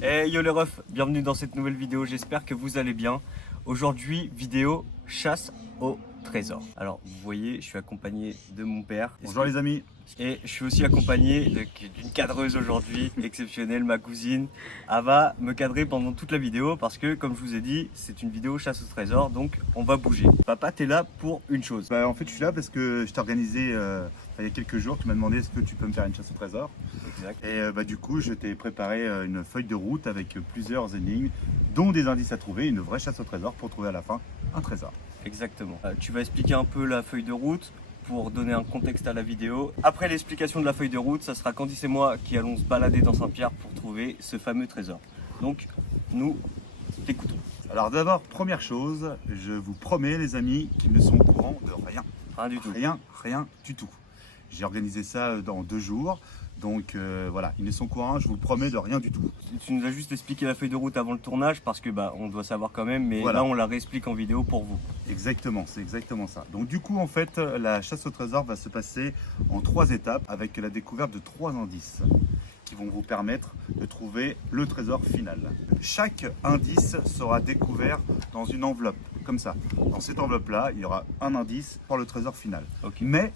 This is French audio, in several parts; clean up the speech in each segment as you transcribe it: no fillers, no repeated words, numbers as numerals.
Hey yo les refs, bienvenue dans cette nouvelle vidéo, j'espère que vous allez bien. Aujourd'hui, vidéo chasse au trésor. Alors vous voyez, je suis accompagné de mon père. Bonjour les amis. Et je suis aussi accompagné d'une cadreuse aujourd'hui, exceptionnelle, ma cousine. Elle va me cadrer pendant toute la vidéo parce que comme je vous ai dit, c'est une vidéo chasse au trésor, donc on va bouger. Papa, t'es là pour une chose. En fait je suis là parce que je t'ai organisé il y a quelques jours, tu m'as demandé est-ce que tu peux me faire une chasse au trésor. Exact. Et du coup je t'ai préparé une feuille de route avec plusieurs énigmes, dont des indices à trouver, une vraie chasse au trésor pour trouver à la fin un trésor. Exactement. Tu vas expliquer un peu la feuille de route pour donner un contexte à la vidéo. Après l'explication de la feuille de route, ça sera Candice et moi qui allons se balader dans Saint-Pierre pour trouver ce fameux trésor. Donc, nous t'écoutons. Alors d'abord, première chose, je vous promets les amis qu'ils ne sont au courant de rien. Rien du tout. Rien du tout. J'ai organisé ça dans 2 jours. Donc voilà, ils ne sont au courant, je vous le promets, de rien du tout. Tu nous as juste expliqué la feuille de route avant le tournage parce que on doit savoir quand même, mais Voilà. là on la réexplique en vidéo pour vous. Exactement, c'est exactement ça. Donc du coup, en fait, la chasse au trésor va se passer en 3 étapes avec la découverte de 3 indices qui vont vous permettre de trouver le trésor final. Chaque indice sera découvert dans une enveloppe, comme ça. Dans cette enveloppe-là, il y aura un indice pour le trésor final. Okay. Mais,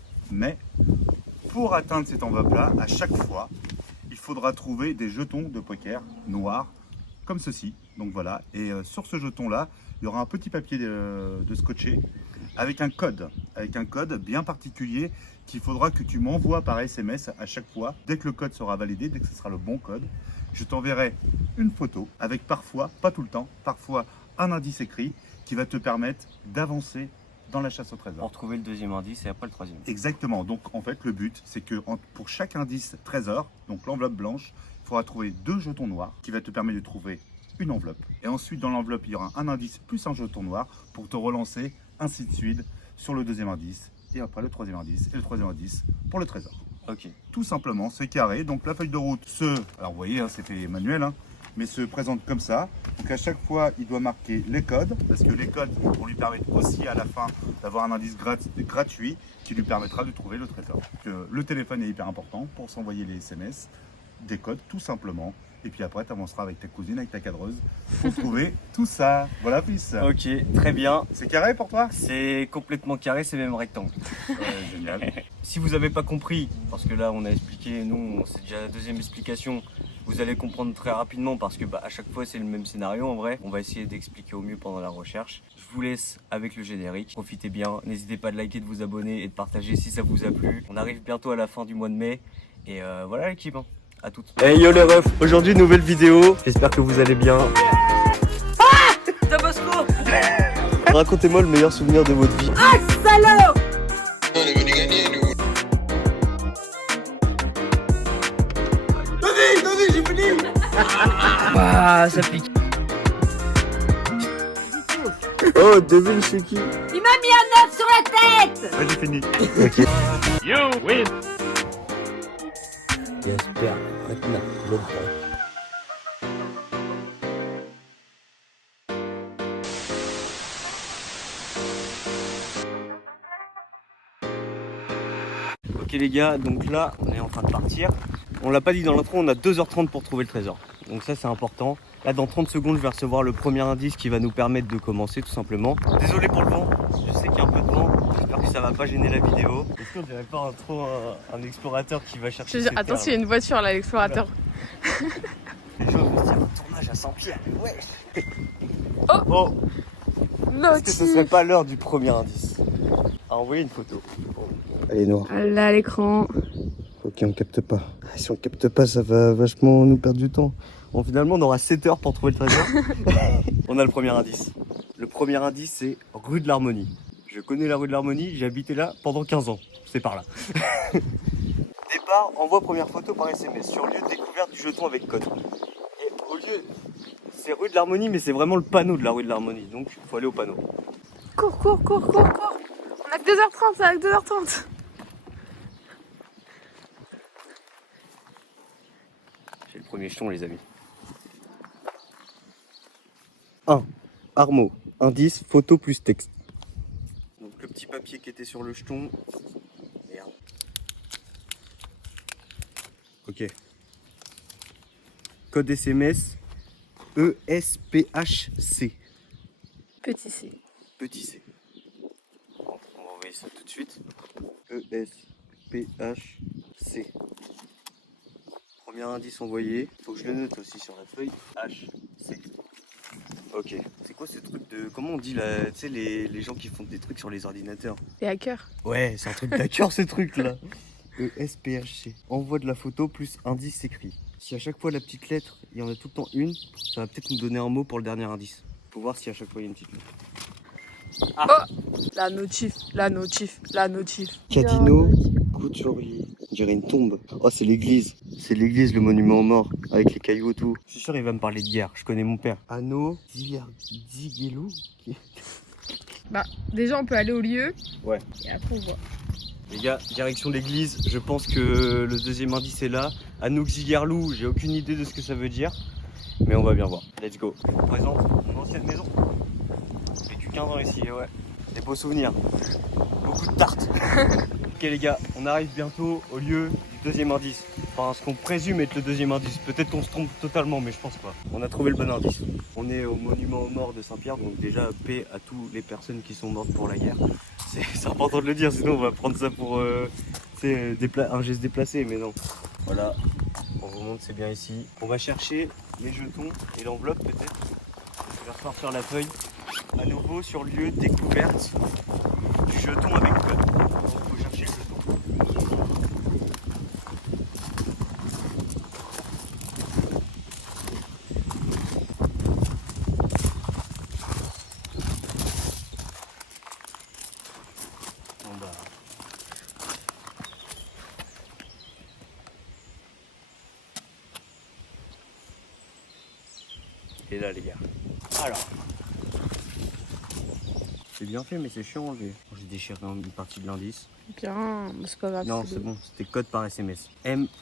pour atteindre cette enveloppe-là, à chaque fois, il faudra trouver des jetons de poker noirs, comme ceci. Donc voilà, et sur ce jeton-là, il y aura un petit papier de scotché avec un code bien particulier qu'il faudra que tu m'envoies par SMS à chaque fois. Dès que le code sera validé, dès que ce sera le bon code, je t'enverrai une photo avec parfois, pas tout le temps, parfois un indice écrit qui va te permettre d'avancer dans la chasse au trésor. Pour trouver le deuxième indice et après le troisième. Exactement, donc en fait le but c'est que pour chaque indice trésor, donc l'enveloppe blanche, il faudra trouver 2 jetons noirs qui va te permettre de trouver une enveloppe. Et ensuite dans l'enveloppe il y aura un indice plus un jeton noir pour te relancer ainsi de suite sur le deuxième indice et après le troisième indice et le troisième indice pour le trésor. Ok. Tout simplement, c'est carré. Donc la feuille de route alors vous voyez, c'est fait manuel, mais se présente comme ça. Donc à chaque fois, il doit marquer les codes, parce que les codes vont lui permettre aussi à la fin d'avoir un indice gratuit qui lui permettra de trouver le trésor. Donc, le téléphone est hyper important pour s'envoyer les SMS, des codes tout simplement. Et puis après, tu avanceras avec ta cousine, avec ta cadreuse, pour trouver tout ça. Voilà, fils. Ok, très bien. C'est carré pour toi? C'est complètement carré, c'est même rectangle. Génial. Si vous n'avez pas compris, parce que là on a expliqué, nous c'est déjà la deuxième explication, vous allez comprendre très rapidement parce que à chaque fois c'est le même scénario en vrai. On va essayer d'expliquer au mieux pendant la recherche. Je vous laisse avec le générique, profitez bien, n'hésitez pas de liker, de vous abonner et de partager si ça vous a plu. On arrive bientôt à la fin du mois de mai et voilà l'équipe, à toutes. Hey yo les refs, aujourd'hui nouvelle vidéo, j'espère que vous allez bien. Tabasco. Racontez-moi le meilleur souvenir de votre vie. Ah, salaud! On est venu gagner, nous. Vas-y, j'ai fini! Ah, ça pique. Oh, devine chez qui? Il m'a mis un œuf sur la tête! Ouais, j'ai fini. Ok. You win. J'espère maintenant le bon. Ok les gars, donc là on est en train de partir. On l'a pas dit dans l'intro, on a 2h30 pour trouver le trésor. Donc ça c'est important. Là dans 30 secondes je vais recevoir le premier indice qui va nous permettre de commencer tout simplement. Désolé pour le vent, je sais qu'il y a un peu de vent. J'espère que ça va pas gêner la vidéo. Est-ce qu'on dirait pas un explorateur qui va chercher cette Attention, il y perle a une voiture là, l'explorateur. Les gens vont se dire un tournage à Saint-Pierre, mais ouais. Oh. Est-ce que ce serait pas l'heure du premier indice? À envoyer une photo. Elle est noire. Là, à l'écran. Ok, on capte pas. Si on capte pas, ça va vachement nous perdre du temps. Bon, finalement, on aura 7 heures pour trouver le trésor. On a le premier indice. Le premier indice, c'est rue de l'Harmonie. Je connais la rue de l'Harmonie, j'ai habité là pendant 15 ans. C'est par là. Départ, envoie première photo par SMS sur lieu de découverte du jeton avec code. Et au lieu, c'est rue de l'Harmonie, mais c'est vraiment le panneau de la rue de l'Harmonie. Donc, il faut aller au panneau. Cours. On a que 2h30, ça a que 2h30. J'ai le premier jeton, les amis. 1. Armo. Indice, photo plus texte. Donc le petit papier qui était sur le jeton. Merde. Ok. Code SMS ESPHC. Petit C. Petit c. On va envoyer ça tout de suite. ESPHC. Premier indice envoyé. Faut que je le note aussi sur la feuille. HC. Ok. C'est quoi ce truc de... Comment on dit là? Tu sais, les gens qui font des trucs sur les ordinateurs. Les hackers. Ouais, c'est un truc d'hacker ce truc là. ESPHC. Envoi de la photo plus indice écrit. Si à chaque fois la petite lettre, il y en a tout le temps une, ça va peut-être nous donner un mot pour le dernier indice. Faut voir si à chaque fois il y a une petite lettre. La notif, la notif, la notif. Cadino couturier. On dirait une tombe. Oh, c'est l'église. C'est l'église, le monument aux morts, avec les cailloux autour. Je suis sûr il va me parler de guerre. Je connais mon père. Anno Ziguelou. Bah, déjà, on peut aller au lieu. Ouais. Et après, on voit. Les gars, direction l'église. Je pense que le deuxième indice est là. Anouk Zigerlou, j'ai aucune idée de ce que ça veut dire. Mais on va bien voir. Let's go. Je vous présente mon ancienne maison. J'ai vécu 15 ans ici, ouais. Des beaux souvenirs. Beaucoup de tartes. Ok les gars, on arrive bientôt au lieu du deuxième indice. Enfin, ce qu'on présume être le deuxième indice. Peut-être qu'on se trompe totalement, mais je pense pas. On a trouvé le bon indice. On est au monument aux morts de Saint-Pierre, donc déjà paix à toutes les personnes qui sont mortes pour la guerre. C'est important de le dire, sinon on va prendre ça pour un geste déplacé, mais non. Voilà, on vous montre, c'est bien ici. On va chercher les jetons et l'enveloppe peut-être. Je vais ressortir la feuille. À nouveau sur lieu découverte du jeton avec code. Donc il faut chercher le jeton. Bon bah. Et là les gars. Alors. C'est bien fait mais c'est chiant à enlever. J'ai déchiré une partie de l'indice. Bien, c'est pas grave. Non c'est bon, c'était code par SMS. MERTS.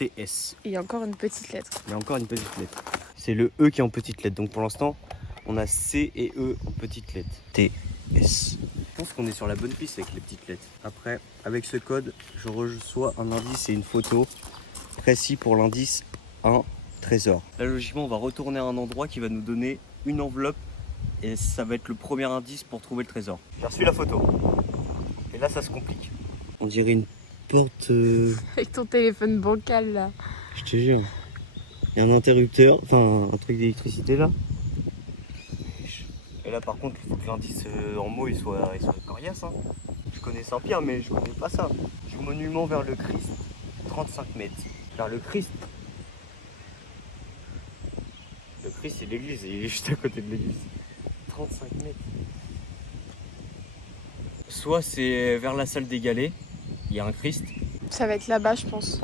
Et il y a encore une petite lettre. Il y a encore une petite lettre. C'est le E qui est en petite lettre. Donc pour l'instant, on a C et E en petite lettre. TS. Je pense qu'on est sur la bonne piste avec les petites lettres. Après, avec ce code, je reçois un indice et une photo précis pour l'indice 1 trésor. Là logiquement, on va retourner à un endroit qui va nous donner une enveloppe et ça va être le premier indice pour trouver le trésor. J'ai reçu la photo. Et là, ça se complique. On dirait une porte... Avec ton téléphone bancal là. Je te jure. Il y a un interrupteur, enfin un truc d'électricité là. Et là par contre, il faut que l'indice en mots il soit coriace. Hein. Je connais Saint-Pierre mais je connais pas ça. Du monument vers le Christ, 35 mètres. Vers le Christ. Le Christ c'est l'église, il est juste à côté de l'église. 35 mètres. Soit c'est vers la salle des galets, il y a un Christ. Ça va être là-bas, je pense.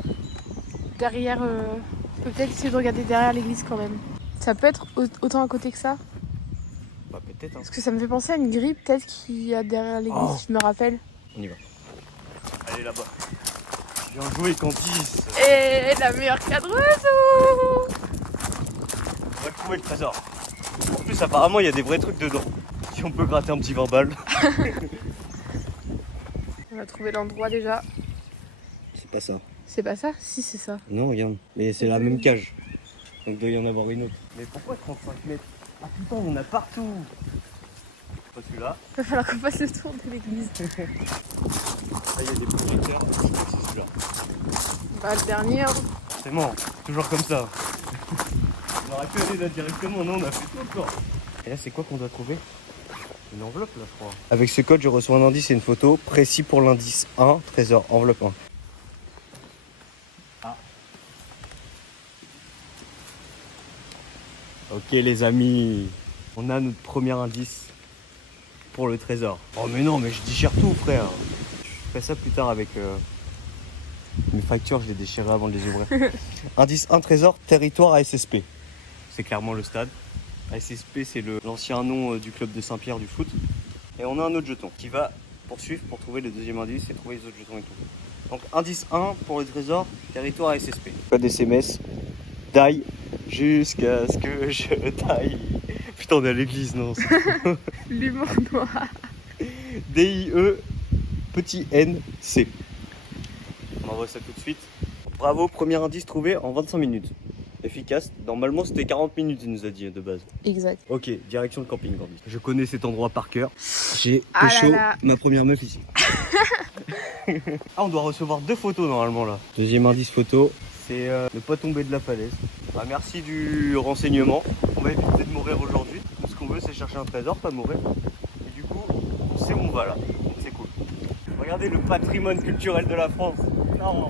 Derrière, on peut peut-être essayer de regarder derrière l'église quand même. Ça peut être autant à côté que ça. Bah peut-être hein. Parce que ça me fait penser à une grille peut-être qu'il y a derrière l'église, Oh. je me rappelle. On y va. Allez là-bas. Bien joué Candice. Et la meilleure cadreuse. On va trouver le trésor. En plus apparemment il y a des vrais trucs dedans. Si on peut gratter un petit 20 balles. On a trouvé l'endroit déjà. C'est pas ça. C'est pas ça? Si, c'est ça. Non regarde. Mais c'est la même cage. Donc il doit y en avoir une autre. Mais pourquoi 35 mètres? Ah putain on en a partout. Pas celui-là. Il va falloir qu'on fasse le tour de l'église. Là il y a des projecteurs. C'est celui-là. Bah, le dernier. Hein. C'est bon. Toujours comme ça. On aurait pu aller là directement. Non on a fait tout le temps. Et là c'est quoi qu'on doit trouver? Une enveloppe là je crois. Avec ce code je reçois un indice et une photo précis pour l'indice 1, trésor, enveloppe 1. Ah. Ok les amis, on a notre premier indice pour le trésor. Oh mais non mais je déchire tout frère. Je ferai ça plus tard avec mes factures, je les déchirerai avant de les ouvrir. Indice 1 trésor, territoire ASSP. C'est clairement le stade. ASSP c'est l'ancien nom du club de Saint-Pierre du foot. Et on a un autre jeton qui va poursuivre pour trouver le deuxième indice et trouver les autres jetons et tout. Donc indice 1 pour le trésor, territoire ASSP. Code SMS, die jusqu'à ce que je taille. Putain on est à l'église non. L'humour noir. DIE petit NC. On envoie ça tout de suite. Bravo, premier indice trouvé en 25 minutes. efficace. Normalement, c'était 40 minutes, il nous a dit de base. Exact. Ok, direction de camping, Gordis. Je connais cet endroit par cœur. J'ai Ah pécho là là. ma première meuf ici. Ah, on doit recevoir 2 photos normalement là. Deuxième indice photo, c'est ne pas tomber de la falaise. Bah, merci du renseignement. On va éviter de mourir aujourd'hui. Ce qu'on veut, c'est chercher un trésor, pas mourir. Et du coup, on sait où on va là. C'est cool. Regardez le patrimoine culturel de la France. Non.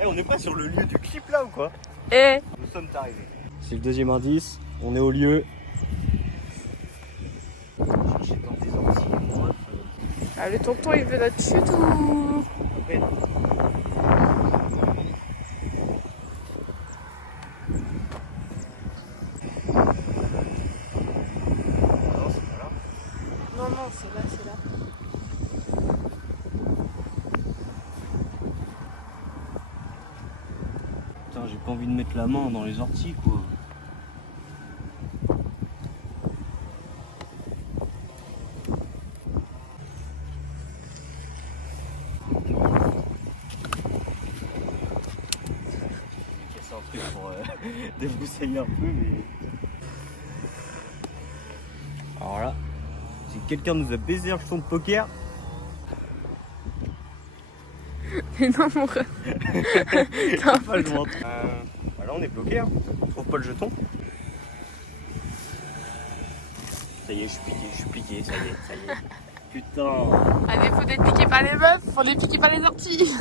Eh, on n'est pas sur le lieu du clip là ou quoi? Et Nous sommes arrivés. C'est le deuxième indice. On est au lieu. Chercher dans des Antilles. ah, le tonton il veut notre chute ou... Après, non, c'est pas là. Non, non, c'est là, c'est là. Putain, j'ai pas envie de mettre la main dans les orties quoi. C'est un truc pour débroussailler un peu, mais. Alors là, si quelqu'un nous a baisé un jeton de poker, Mais non, mon rêve. T'as un pas le peu- ventre. Là, on est bloqué, hein. On trouve pas le jeton. Ça y est, je suis piqué, ça y est. Putain. Allez, faut être piqué par les meufs, faut être piqué par les orties.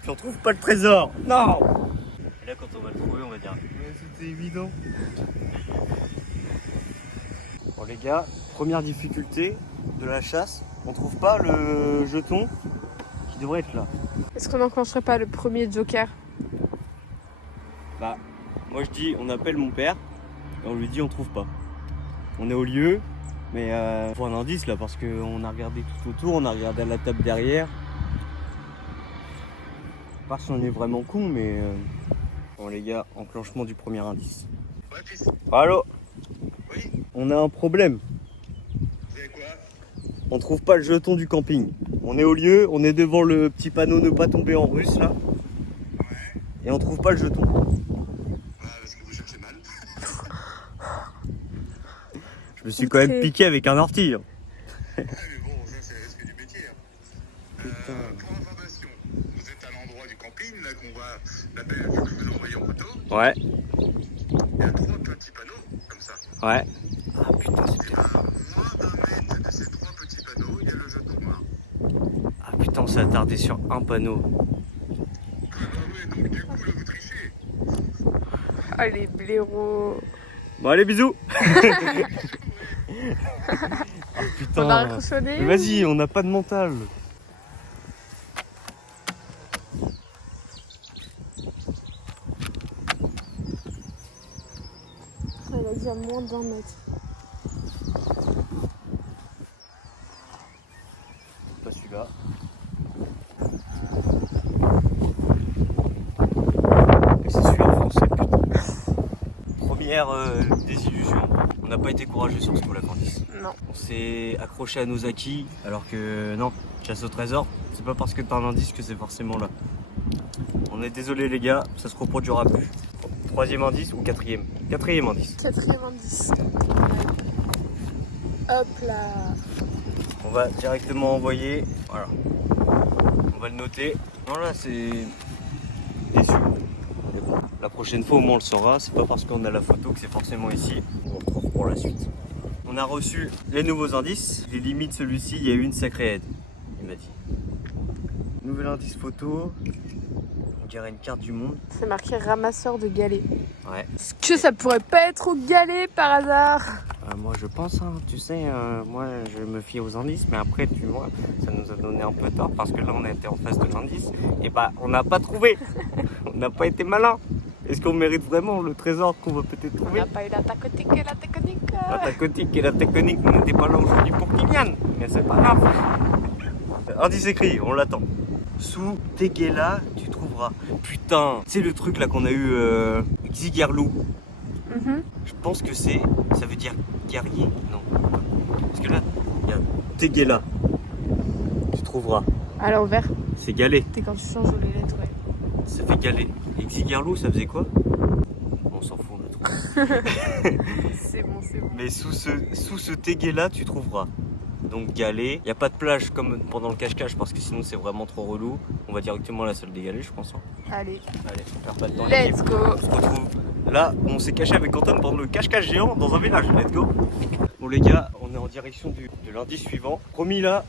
Puis on trouve pas le trésor. Non. Et là, quand on va le trouver, on va dire mais c'était évident. Bon les gars, première difficulté de la chasse, on trouve pas le jeton qui devrait être là. Est-ce qu'on n'enclencherait pas le premier joker? Bah, moi je dis on appelle mon père et on lui dit on trouve pas. On est au lieu, mais faut un indice là parce qu'on a regardé tout autour, on a regardé à la table derrière. Pas si on est vraiment con, mais bon les gars, enclenchement du premier indice. Ouais, fils. Allô? Oui. On a un problème. Vous avez quoi? On trouve pas le jeton du camping. On est au lieu, on est devant le petit panneau ne pas tomber en russe là. Ouais. Et on trouve pas le jeton. Parce que vous cherchez mal. Je me suis quand même Ok. piqué avec un ortie. Hein. Mais bon, ça c'est le risque du métier. Pour information, vous êtes à l'endroit du camping, là qu'on voit la belle vue que vous envoyez en photo. Ouais, Il y a 3 petits panneaux, comme ça. ouais. Ah putain, c'est Et bien. moins d'un mètre de ces 3 petits panneaux, il y a le jeton noir. Ah putain, on s'est attardé sur un panneau. Ah bah ouais, donc du coup là vous trichez. Ah, les blaireaux. Bon allez, bisous. Ah On a putain. raccrochonné. Mais vas-y, on n'a pas de mental. Elle a dit à moins d'un mètre. Pas celui-là. Et c'est celui en français, putain. Première désillusion. On n'a pas été courageux sur ce coup-là, Candice. Non. On s'est accroché à nos acquis, alors que non, chasse au trésor, c'est pas parce que t'as un indice que c'est forcément là. On est désolé les gars, ça se reproduira plus. Troisième indice ou quatrième? Quatrième indice. Quatrième indice. Hop là. On va directement envoyer, voilà. On va le noter. Non là c'est déçu. Mais bon, la prochaine fois au moins on le saura, c'est pas parce qu'on a la photo que c'est forcément ici. On le retrouve pour la suite. On a reçu les nouveaux indices. Les limites celui-ci, il y a eu une sacrée aide, il m'a dit. Nouvel indice photo. On dirait une carte du monde. C'est marqué ramasseur de galets. Ouais. Est-ce que ça pourrait pas être au galet par hasard? Moi je pense, hein, tu sais, moi je me fie aux indices, mais après tu vois, ça nous a donné un peu tort parce que là on a été en face de l'indice et bah on n'a pas trouvé, on n'a pas été malin. Est-ce qu'on mérite vraiment le trésor qu'on va peut-être On trouver? n'a pas eu la tactique et la technique. La tactique et la technique n'étaient pas là aujourd'hui pour Kylian, mais c'est pas grave. Indice écrit, on l'attend. Sous Teguela, tu trouveras. Putain, c'est le truc là qu'on a eu Xigerlou. Mhm. Je pense que ça veut dire guerrier, non. Parce que là, il y a Teguela. Tu trouveras. À l'envers. C'est galé. C'est quand tu changes les lettres, ouais. Ça fait galet. Et Xigarlou, ça faisait quoi? On s'en fout, on le trouve. C'est bon, c'est bon. Mais sous ce tégué là, tu trouveras. Donc galet. Il n'y a pas de plage comme pendant le cache-cache parce que sinon c'est vraiment trop relou. On va directement à la salle des galets, je pense. Hein. Allez, Allez, on perd pas de temps. let's go. On se retrouve là où on s'est caché avec Antoine pendant le cache-cache géant dans un village. Let's go. Bon les gars, on est en direction de l'indice suivant. Promis là,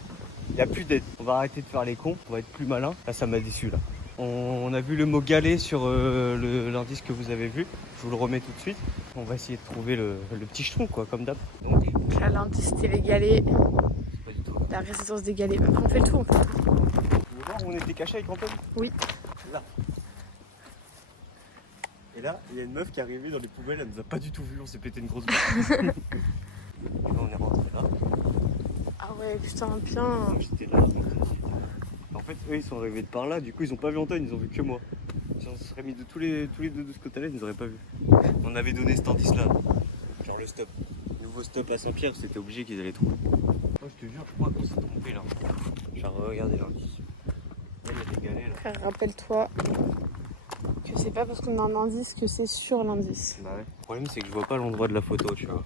il n'y a plus d'aide. On va arrêter de faire les cons, on va être plus malin. Là ça m'a déçu là. On a vu le mot galet sur l'indice que vous avez vu. Je vous le remets tout de suite. On va essayer de trouver le petit jeton quoi, comme d'hab. Donc, Là, l'indice, c'était les galets. c'est pas du tout. La résistance des galets. Après, on fait le tour. Vous voulez voir où on était caché avec Antoine? Oui. Là. Et là, il y a une meuf qui est arrivée dans les poubelles, elle nous a pas du tout vu, on s'est pété une grosse barre. Et là, on est rentré là. Ah ouais, putain, bien. J'étais là. En fait, eux ils sont arrivés de par là, du coup ils ont pas vu Antoine, ils ont vu que moi. Si on se serait mis de tous les deux de ce côté-là, ils nous auraient pas vu. On avait donné cet indice là, genre le stop. Nouveau stop à Saint-Pierre, c'était obligé qu'ils allaient trouver. Moi je te jure, je crois qu'on s'est trompé là. Genre regardez l'indice. Là il y a des galets là. Frère, rappelle-toi que c'est pas parce qu'on a un indice que c'est sur l'indice. Bah ouais. Le problème c'est que je vois pas l'endroit de la photo, tu vois.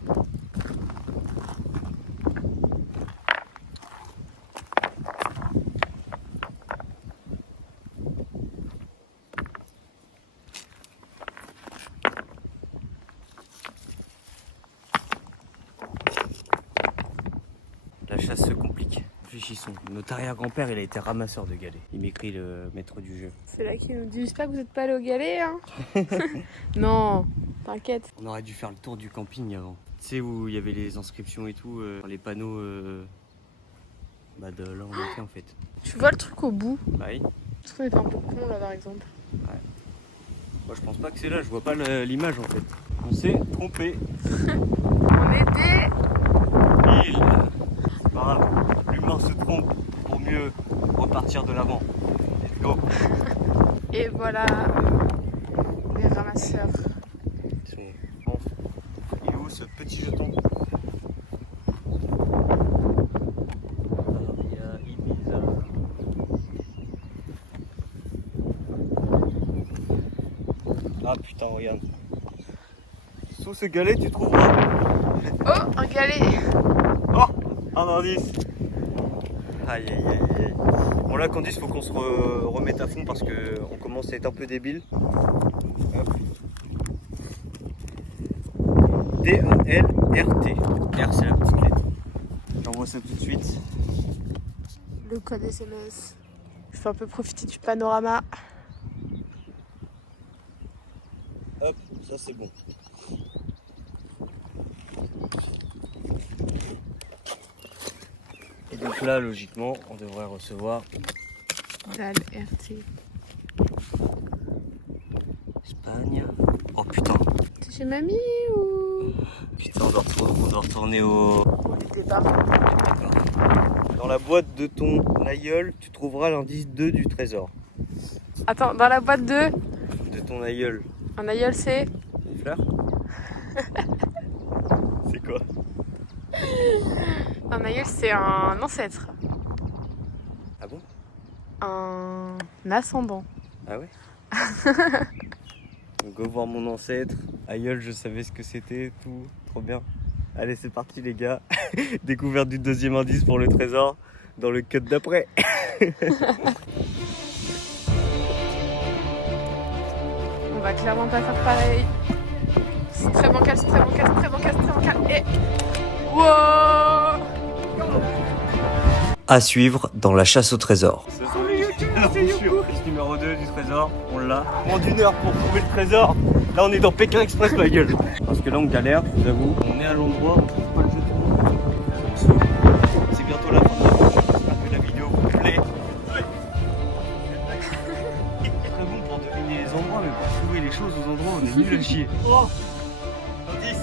La chasse se complique. Réfléchissons. Notre arrière-grand-père, il a été ramasseur de galets. Il m'écrit le maître du jeu. C'est là qu'ils nous disent pas que vous êtes pas allé au galet, hein. Non, t'inquiète. On aurait dû faire le tour du camping avant. Tu sais où il y avait les inscriptions et tout, les panneaux bah de là où on était en fait. Tu vois le truc au bout? Bah oui. Est-ce qu'on est pas un peu con là par exemple? Moi je pense pas que c'est là, je vois pas l'image en fait. On s'est trompé. On était... Il. C'est pas grave. L'humain se trompe pour mieux repartir de l'avant. Let's go. Et voilà les ramasseurs. Bon. Il est où ce petit jeton? Il y a Ibiza. Ah putain, regarde. Sous ce galet, tu trouveras. Oh, un galet. Oh, un indice. Aïe aïe aïe aïe. Bon là Candice, faut qu'on se remette à fond parce que on commence à être un peu débile. Hop. D-A-L-R-T. R c'est la petite lettre. J'envoie ça tout de suite. Le code SMS. Je peux un peu profiter du panorama. Hop, ça c'est bon. Et donc là, logiquement, on devrait recevoir Dalle RT. Espagne. Oh putain. T'es chez mamie ou... Putain, on doit retourner au... On était pas. Dans la boîte de ton aïeul, tu trouveras l'indice 2 du trésor. Attends, dans la boîte de... De ton aïeul. Un aïeul c'est... Une fleur? C'est quoi? Un aïeul c'est un ancêtre. Ah bon? Un ascendant. Ah ouais? Donc go voir mon ancêtre. Aïeul, je savais ce que c'était, tout. Trop bien. Allez, c'est parti les gars. Découverte du deuxième indice pour le trésor dans le cut d'après. On va clairement pas faire pareil. C'est très bancal, c'est très bancal, c'est très bancal, c'est très bancal. Et... Wow! À suivre dans la chasse au trésor. L'aventure numéro 2 du trésor, on l'a. Moins d'une heure pour trouver le trésor. Là on est dans Pékin Express ma gueule. Parce que là on galère, je vous avoue. On est à l'endroit, on trouve pas le jeton. Ça me saoule. C'est bientôt la fin de l'aventure, j'espère que la vidéo vous plaît. Très bon pour deviner les endroits, mais pour trouver les choses aux endroits on est nul à chier. Oh 10.